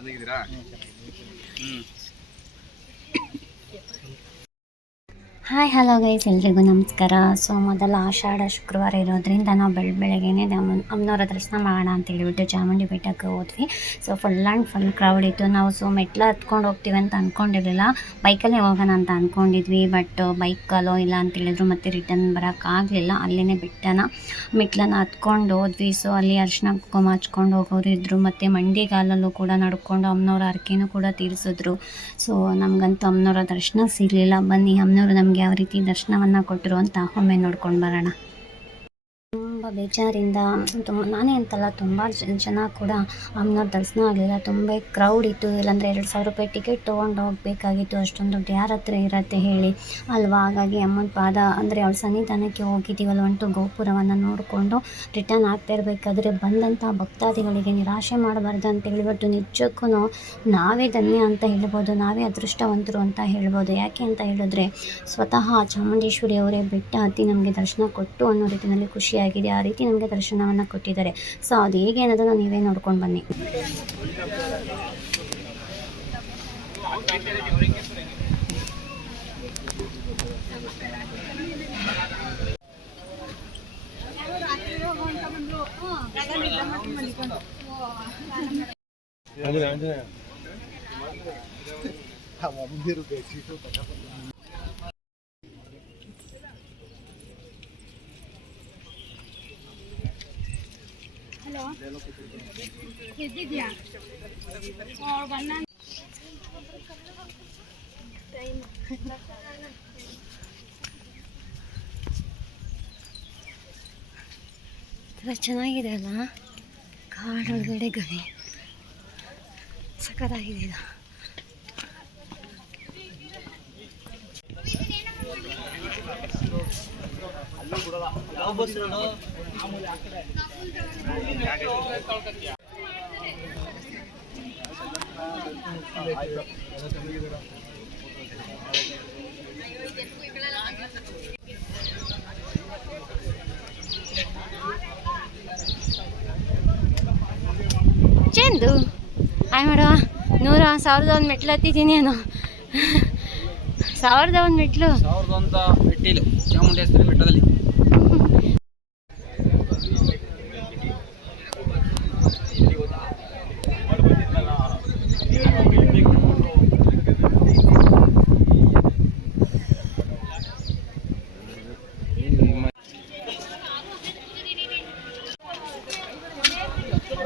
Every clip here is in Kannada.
சந்திக்கிறா ம் ಹಾಯ್ ಹಲೋ ಗೈಸ್ ಎಲ್ರಿಗೂ ನಮಸ್ಕಾರ. ಸೊ, ಮೊದಲ ಆಷಾಢ ಶುಕ್ರವಾರ ಇರೋದ್ರಿಂದ ನಾವು ಬೆಳ, ಬೆಳಗ್ಗೆನೆ ನಮ್ಮ ಅಮ್ಮನವರ ದರ್ಶನ ಮಾಡೋಣ ಅಂತ ಹೇಳಿಬಿಟ್ಟು ಚಾಮುಂಡಿ ಬೆಟ್ಟಕ್ಕೆ ಹೋದ್ವಿ. So full and full crowd ಇತ್ತು. ನಾವು ಸೊ, ಮೆಟ್ಲ ಹತ್ಕೊಂಡು ಹೋಗ್ತೀವಿ ಅಂತ ಅಂದ್ಕೊಂಡಿರಲಿಲ್ಲ ಬೈಕಲ್ಲೇ ಹೋಗೋಣ ಅಂತ ಅಂದ್ಕೊಂಡಿದ್ವಿ ಬಟ್ ಬೈಕಲ್ಲೋ ಇಲ್ಲ ಅಂತ ಹೇಳಿದ್ರು. ಮತ್ತೆ ರಿಟರ್ನ್ ಬರೋಕ್ಕಾಗಲಿಲ್ಲ ಅಲ್ಲೇ ಬೆಟ್ಟನ ಮೆಟ್ಲನ್ನ ಹತ್ಕೊಂಡು ಹೋದ್ವಿ. ಸೊ, ಅಲ್ಲಿ ಅರ್ಶಿನ ಕುಂಕುಮ ಹಚ್ಕೊಂಡು ಹೋಗೋರು ಇದ್ದರು ಮತ್ತು ಮಂಡಿಗಾಲಲ್ಲೂ ಕೂಡ ನಡ್ಕೊಂಡು ಅಮ್ಮನವ್ರ ಹರಕೆನೂ ಕೂಡ ತೀರಿಸಿದ್ರು. ಸೊ, ನಮಗಂತೂ ಅಮ್ಮನವರ ದರ್ಶನ ಸಿಗಲಿಲ್ಲ. ಬನ್ನಿ, ಅಮ್ಮನವರು ನಮಗೆ ಯಾವ ರೀತಿ ದರ್ಶನವನ್ನು ಕೊಟ್ಟರು ಅಂತ ಒಮ್ಮೆ ನೋಡ್ಕೊಂಡು ಬರೋಣ. ಬೇಜಾರಿಂದ ತುಂಬ ನಾನೇ ಅಂತಲ್ಲ, ತುಂಬ ಜನ ಕೂಡ ಅಮ್ಮನವ್ರ ದರ್ಶನ ಆಗಲಿಲ್ಲ. ತುಂಬ ಕ್ರೌಡ್ ಇತ್ತು. ಇಲ್ಲಾಂದರೆ ಎರಡು ಸಾವಿರ ರೂಪಾಯಿ ಟಿಕೆಟ್ ತೊಗೊಂಡು ಹೋಗಬೇಕಾಗಿತ್ತು. ಅಷ್ಟೊಂದು ದುಡ್ಡು ಯಾರ ಹತ್ರ ಇರತ್ತೆ ಹೇಳಿ. ಅಲ್ವಾ? ಹಾಗಾಗಿ ಅಮ್ಮನ ಪಾದ, ಅಂದರೆ ಅವಳ ಸನ್ನಿಧಾನಕ್ಕೆ ಹೋಗಿದ್ದೀವಲ್ಲ ಒಂಟು ಗೋಪುರವನ್ನು ನೋಡಿಕೊಂಡು ರಿಟರ್ನ್ ಆಗ್ತಾ ಇರಬೇಕಾದ್ರೆ ಬಂದಂಥ ಭಕ್ತಾದಿಗಳಿಗೆ ನಿರಾಶೆ ಮಾಡಬಾರ್ದು ಅಂತ ಹೇಳಿಬಿಟ್ಟು ನಿಜಕ್ಕೂ ನಾವೇ ಧನ್ಯ ಅಂತ ಹೇಳ್ಬೋದು. ನಾವೇ ಅದೃಷ್ಟವಂತರು ಅಂತ ಹೇಳ್ಬೋದು. ಯಾಕೆ ಅಂತ ಹೇಳಿದ್ರೆ, ಸ್ವತಃ ಚಾಮುಂಡೇಶ್ವರಿ ಅವರೇ ಬೆಟ್ಟ ಹತ್ತಿ ನಮಗೆ ದರ್ಶನ ಕೊಟ್ಟು ಅನ್ನೋ ರೀತಿಯಲ್ಲಿ ಖುಷಿಯಾಗಿದೆ. ರೀತಿ ನಮಗೆ ದರ್ಶನವನ್ನು ಕೊಟ್ಟಿದ್ದಾರೆ. ಸೊ ಅದು ಹೇಗೆ ಅನ್ನೋದನ್ನು ನೀವೇ ನೋಡ್ಕೊಂಡು ಬನ್ನಿ. ತುಂಬ ಚೆನ್ನಾಗಿದೆ ಅಲ್ಲ? ಕಾಡೊಳಗಡೆ ಗವಿ. ಸಖತ್ತಾಗಿದೆ ಇದು. ಚಂದು. ಆಯ್ ಮಾಡುವ ನೂರ ಸಾವಿರದ ಒಂದು ಮೆಟ್ಲು ಹತ್ತಿದ್ದೀನಿ ಏನು ಸಾವಿರದ ಒಂದು ಮೆಟ್ಲು. ಸಾವಿರದ ಒಂದು ಮೆಟ್ಟಿಲು. ಚಾಮುಂಡೇಶ್ವರಿ ಬೆಟ್ಟದಲ್ಲಿ.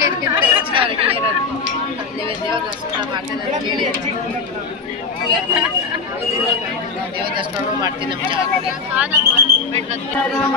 ನಿಂತಿರ್ಬೇಕಾಯ್ತು ದೇವದರ್ಶನ ಮಾಡ್ತೀನಿ ನಮ್ಮ ತಗೊಂಬ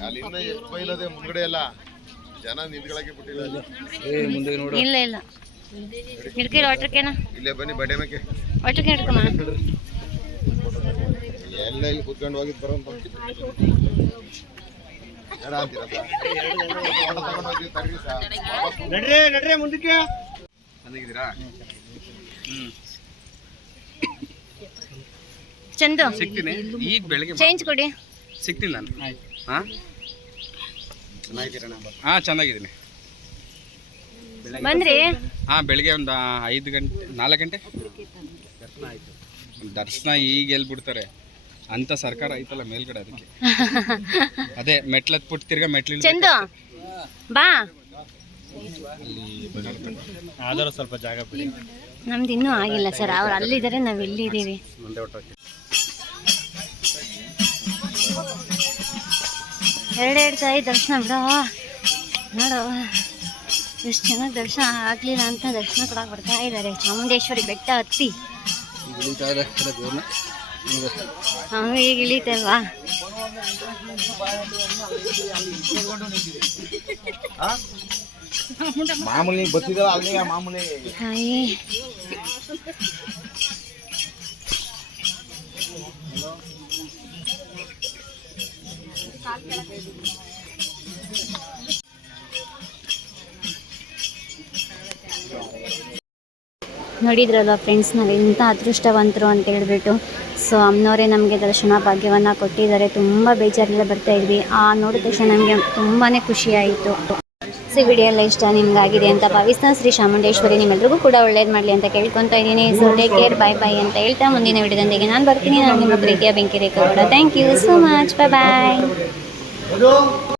ಅಲ್ಲಿಂದ ಎಷ್ಟು ಬೈಲದೆ ಮುಂದ್ಗಡೆ ಎಲ್ಲ. ಜನ ನಿಂತ್ಕೊಳಕ್ಕೆ ಬಿಟ್ಟಿಲ್ಲ ಅಲ್ಲಿ. ಮುಂದೆ ನೋಡು. ಇಲ್ಲ ಇಲ್ಲ. ಒಟ್ರಕ್ಕೇನ ಇಲ್ಲೇ ಬನ್ನಿ ಬಡೇ ಮೇಕೆ. ಒಟ್ರಕ್ಕೆ ಹಿಡ್ಕಮ್ಮ ಎಲ್ಲ ಇಲ್ಲಿ ಕುತ್ಕೊಂಡು ಹೋಗಿ ಬರೋಣ ನಡ್ರಿ ನಡ್ರಿ ಮುಂದಕ್ಕೆ. ಹ್ಮ್. ಚಂದು. ಸಿಗ್ತೀನಿ. ಈಗ ಬೆಳಗ್ಗೆ ಚೇಂಜ್ ಕೊಡಿ. ಸಿಗ್ತೀನಿ ನಾನು. ಹಾಂ? ಹಾಂ ಚೆನ್ನಾಗಿದ್ದೀನಿ. ಬಂದ್ರಿ. ಹಾಂ ಬೆಳಿಗ್ಗೆ ಒಂದು ಐದು ಗಂಟೆ ನಾಲ್ಕು ಗಂಟೆ? ದರ್ಶನ ಈಗ ಎಲ್ಲಿ ಬಿಡ್ತಾರೆ ಅಂತ ಸರ್ಕಾರ ಐತಲ್ಲ ಮೇಲ್ಗಡೆ ಅದಕ್ಕೆ. ಅದೇ ಮೆಟ್ಲತ್ ಪುಟ್ ತಿರ್ಗಾ ಮೆಟ್ಲಿಲ್ಲ ಚಂದು ಬಾ. ಆದರೂ ಸ್ವಲ್ಪ ಜಾಗ ಬಿಡಿ. ನಮ್ದು ಇನ್ನೂ ಆಗಿಲ್ಲ ಸರ್ ಅವ್ರು ಅಲ್ಲಿದ್ದಾರೆ ನಾವು ಎಲ್ಲಿದ್ದೀವಿ? ಎರಡೆರಡು ತಾಯಿ ದರ್ಶನ ಬಿಡೋ ನೋಡು ಎಷ್ಟು ಚೆನ್ನಾಗಿ ದರ್ಶನ ಆಗಲಿಲ್ಲ ಅಂತ ದರ್ಶನ ಕೂಡ ಬರ್ತಾ ಇದ್ದಾರೆ ಚಾಮುಂಡೇಶ್ವರಿ ಬೆಟ್ಟ ಹತ್ತಿ. ನಾವು ಈಗ ಇಳಿತೇವಾ? ಮಾಮೂಲಿ ಮಾಮೂಲಿ. ತಾಯಿ ನೋಡಿದ್ರಲ್ವ ಫ್ರೆಂಡ್ಸ್ ನಾವು ಎಂಥ ಅದೃಷ್ಟವಂತರು ಅಂತ ಹೇಳ್ಬಿಟ್ಟು. ಸೊ ಅಮ್ಮನವರೇ ನಮಗೆ ದರ್ಶನ ಭಾಗ್ಯವನ್ನು ಕೊಟ್ಟಿದ್ದಾರೆ. ತುಂಬ ಬೇಜಾರೆಲ್ಲ ಬರ್ತಾ ಇದ್ವಿ. ಆ ನೋಡಿದ ತಕ್ಷಣ ನಮಗೆ ತುಂಬಾ ಖುಷಿ ಆಯಿತು. ಸೊ ವಿಡಿಯೋ ಎಲ್ಲ ಇಷ್ಟ ನಿಮ್ಗಾಗಿದೆ ಅಂತ ಭಾವಿಸ್ತಾ ಶ್ರೀ ಚಾಮುಂಡೇಶ್ವರಿ ನಿಮ್ಮೆಲ್ಲರಿಗೂ ಕೂಡ ಒಳ್ಳೇದು ಮಾಡಲಿ ಅಂತ ಕೇಳ್ಕೊತಾ ಇದ್ದೀನಿ. So take care bye bye ಅಂತ ಹೇಳ್ತಾ ಮುಂದಿನ ವಿಡಿಯೋದೊಂದಿಗೆ ನಾನು ಬರ್ತೀನಿ. ನಾನು ನಿಮ್ಮ ಪ್ರೀತಿಯ ಬೆಂಕಿ ರೇಖೆ thank you so much bye